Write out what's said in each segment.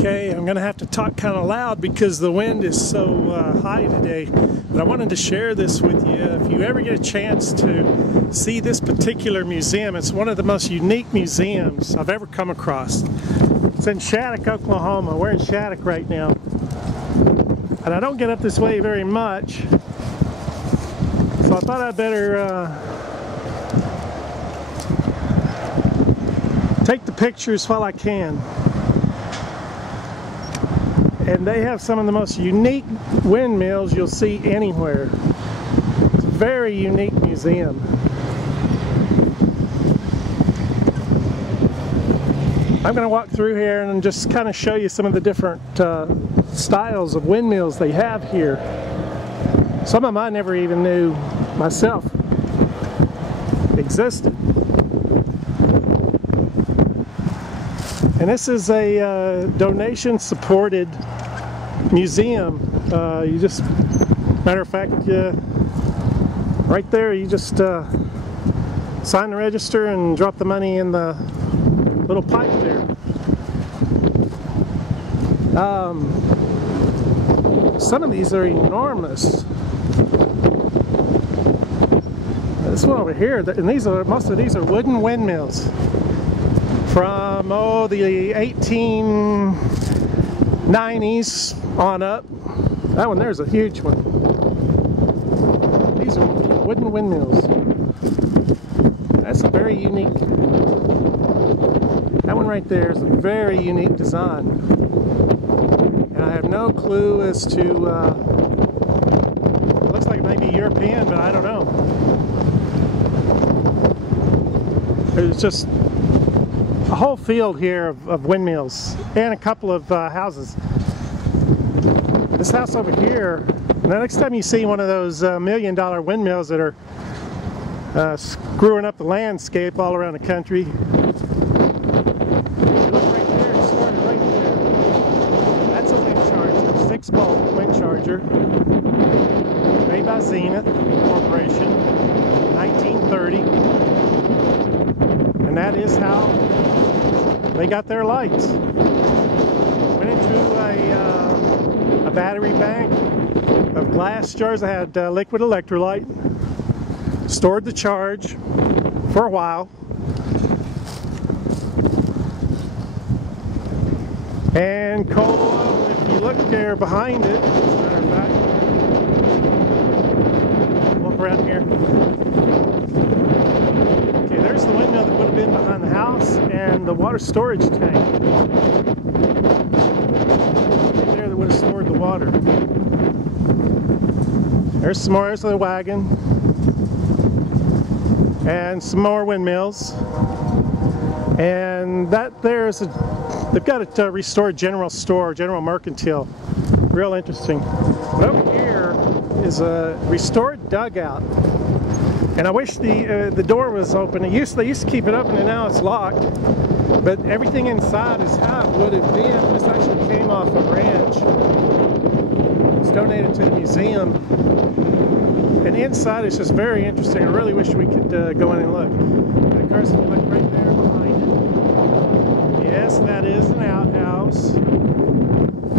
Okay, I'm gonna have to talk kind of loud because the wind is so high today, but I wanted to share this with you. If you ever get a chance to see this particular museum, it's one of the most unique museums I've ever come across. It's in Shattuck, Oklahoma. We're in Shattuck right now, and I don't get up this way very much, so I thought I'd better take the pictures while I can. And they have some of the most unique windmills you'll see anywhere. It's a very unique museum. I'm going to walk through here and just kind of show you some of the different styles of windmills they have here. Some of them I never even knew myself existed. And this is a donation-supported museum. Matter of fact, right there, you just sign the register and drop the money in the little pipe there. Some of these are enormous. This one over here, and most of these are wooden windmills from the 1890s on up. That one there's a huge one. These are wooden windmills. That's a very unique. That one right there is a very unique design, and I have no clue as to. It looks like it might be European, but I don't know. It's just a whole field here of windmills and a couple of houses. This house over here, the next time you see one of those $1 million windmills that are screwing up the landscape all around the country, you look right there, it started right there. That's a wind charger, 6-volt wind charger, made by Zenith Corporation, 1930. And that is how they got their lights. Went into a battery bank of glass jars that had liquid electrolyte, stored the charge for a while, and coal oil, if you look there behind it, as a matter of fact, look around here. Okay, there's the windmill that would have been behind the house and the water storage tank. There that would have stored the water. There's some more, there's the wagon. And some more windmills. And that there's they've got a restored general store, general mercantile. Real interesting. But over here is a restored dugout. And I wish the door was open. They used to keep it open, and now it's locked. But everything inside is how it would have been. This actually came off a ranch. It's donated to the museum. And inside is just very interesting. I really wish we could go in and look. And of course, if you look right there behind it, yes, that is an outhouse.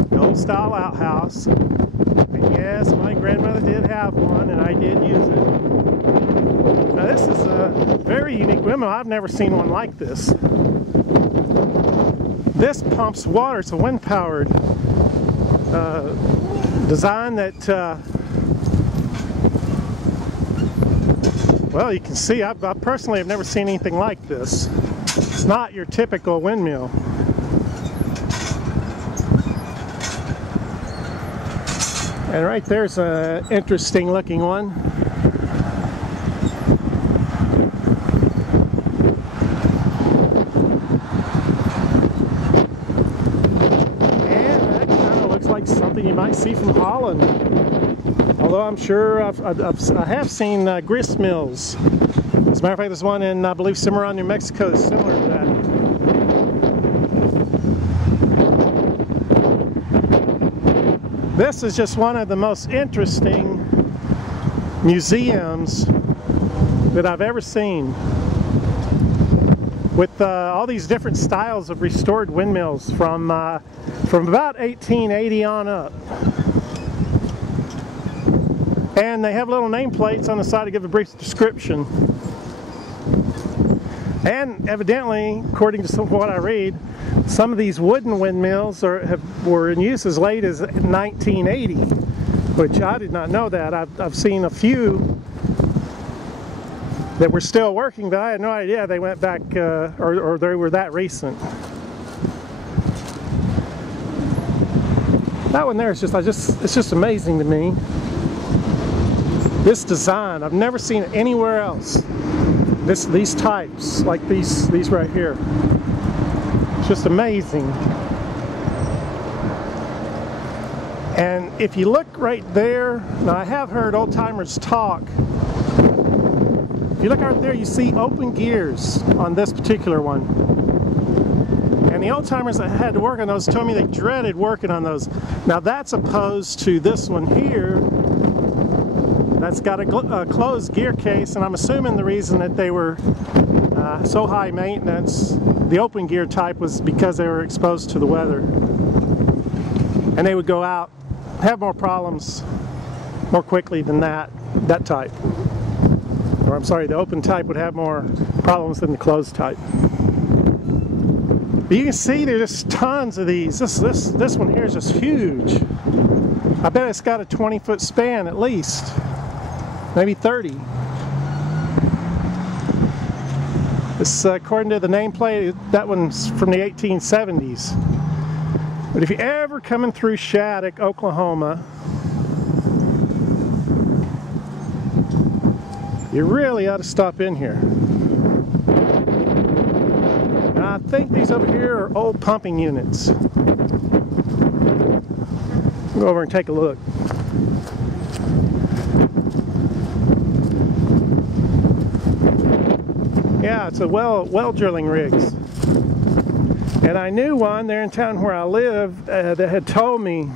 The old style outhouse. And yes, my grandmother did have one, and I did use it. Now this is a very unique windmill. I've never seen one like this. This pumps water. It's a wind-powered design that, well, you can see, I personally have never seen anything like this. It's not your typical windmill. And right there's an interesting looking one. Something you might see from Holland, although I'm sure I have seen grist mills. As a matter of fact, there's one in, I believe, Cimarron, New Mexico that's similar to that. This is just one of the most interesting museums that I've ever seen. with all these different styles of restored windmills from about 1880 on up. And they have little nameplates on the side to give a brief description. And evidently, according to what I read, some of these wooden windmills were in use as late as 1980, which I did not know that. I've seen a few that were still working, but I had no idea they went back or they were that recent. That one there is it's just amazing to me. This design, I've never seen it anywhere else. These types, like these right here. It's just amazing. And if you look right there, now I have heard old timers talk. If you look out there, you see open gears on this particular one. And the old timers that had to work on those told me they dreaded working on those. Now that's opposed to this one here. That's got a closed gear case, and I'm assuming the reason that they were so high maintenance, the open gear type, was because they were exposed to the weather. And they would go out, have more problems more quickly than that type. Or I'm sorry, the open type would have more problems than the closed type. But you can see there's just tons of these. This one here is just huge. I bet it's got a 20-foot span at least. Maybe 30. This, according to the nameplate, that one's from the 1870s. But if you're ever coming through Shattuck, Oklahoma, you really ought to stop in here. And I think these over here are old pumping units. Go over and take a look. Yeah, it's a well drilling rigs. And I knew one there in town where I live that had told me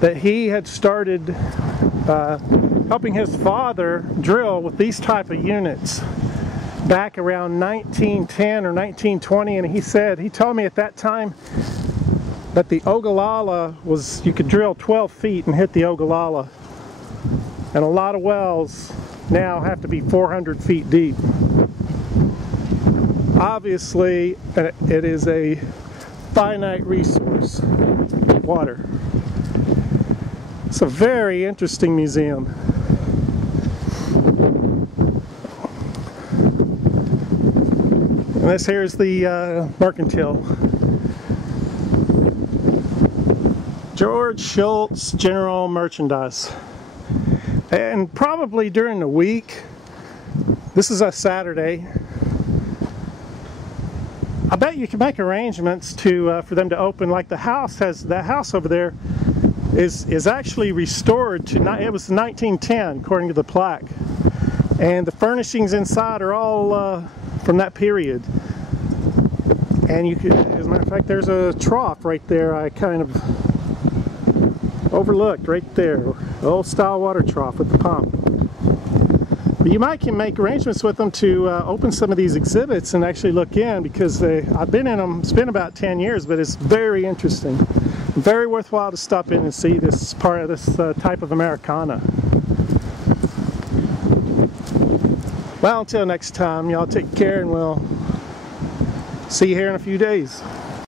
that he had started helping his father drill with these type of units back around 1910 or 1920, and he told me at that time that the Ogallala was, you could drill 12 feet and hit the Ogallala, and a lot of wells now have to be 400 feet deep. Obviously, it is a finite resource, water. It's a very interesting museum. And this here is the Mercantile. George Schultz General Merchandise. And probably during the week, this is a Saturday, I bet you can make arrangements for them to open. Like the house over there is actually restored to, it was 1910 according to the plaque, and the furnishings inside are all from that period. And you could, as a matter of fact, there's a trough right there I kind of overlooked right there, old style water trough with the pump. But you might can make arrangements with them to open some of these exhibits and actually look in, because I've been in them, it's been about 10 years, but it's very interesting. Very worthwhile to stop in and see this part of this type of Americana. Well, until next time, y'all take care, and we'll see you here in a few days.